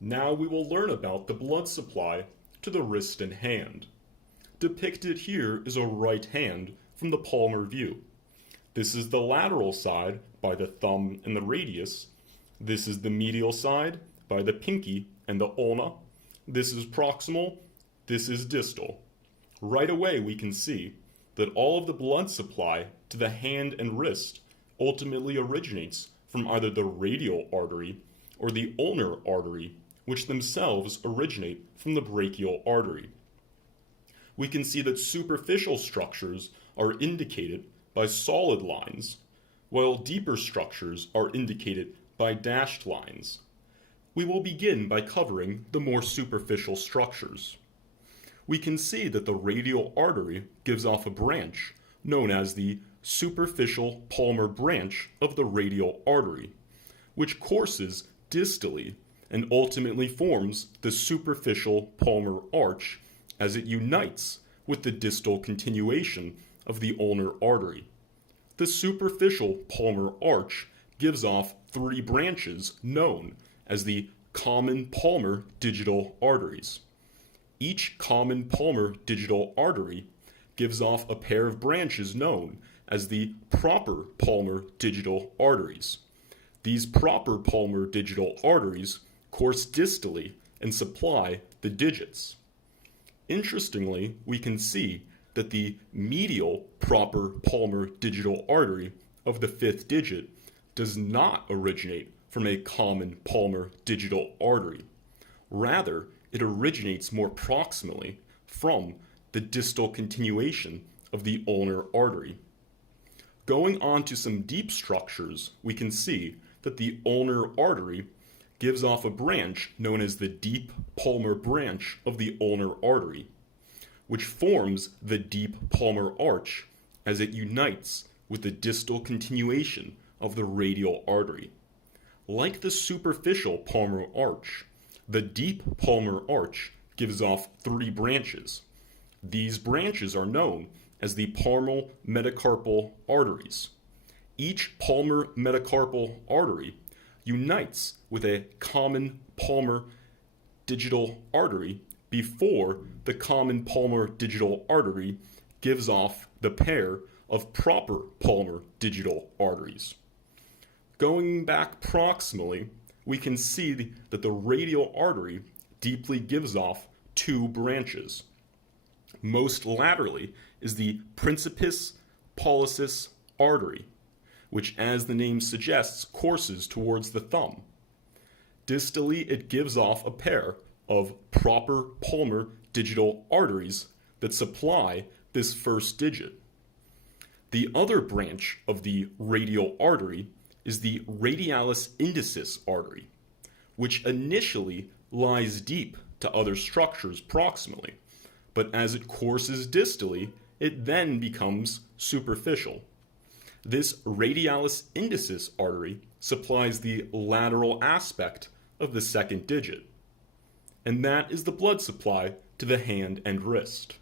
Now we will learn about the blood supply to the wrist and hand. Depicted here is a right hand from the palmar view. This is the lateral side by the thumb and the radius. This is the medial side by the pinky and the ulna. This is proximal. This is distal. Right away we can see that all of the blood supply to the hand and wrist ultimately originates from either the radial artery or the ulnar artery, which themselves originate from the brachial artery. We can see that superficial structures are indicated by solid lines, while deeper structures are indicated by dashed lines. We will begin by covering the more superficial structures. We can see that the radial artery gives off a branch known as the superficial palmar branch of the radial artery, which courses distally and ultimately forms the superficial palmar arch as it unites with the distal continuation of the ulnar artery. The superficial palmar arch gives off three branches known as the common palmar digital arteries. Each common palmar digital artery gives off a pair of branches known as the proper palmar digital arteries. These proper palmar digital arteries course distally and supply the digits. Interestingly, we can see that the medial proper palmar digital artery of the fifth digit does not originate from a common palmar digital artery. Rather, it originates more proximally from the distal continuation of the ulnar artery. Going on to some deep structures, we can see that the ulnar artery gives off a branch known as the deep palmar branch of the ulnar artery, which forms the deep palmar arch as it unites with the distal continuation of the radial artery. Like the superficial palmar arch, the deep palmar arch gives off three branches. These branches are known as the palmar metacarpal arteries. Each palmar metacarpal artery unites with a common palmar digital artery before the common palmar digital artery gives off the pair of proper palmar digital arteries. Going back proximally, we can see that the radial artery deeply gives off two branches. Most laterally is the principus pollicis artery, which, as the name suggests, courses towards the thumb. Distally, it gives off a pair of proper palmar digital arteries that supply this first digit. The other branch of the radial artery is the radialis indicis artery, which initially lies deep to other structures proximally, but as it courses distally, it then becomes superficial. This radialis indicis artery supplies the lateral aspect of the second digit, and that is the blood supply to the hand and wrist.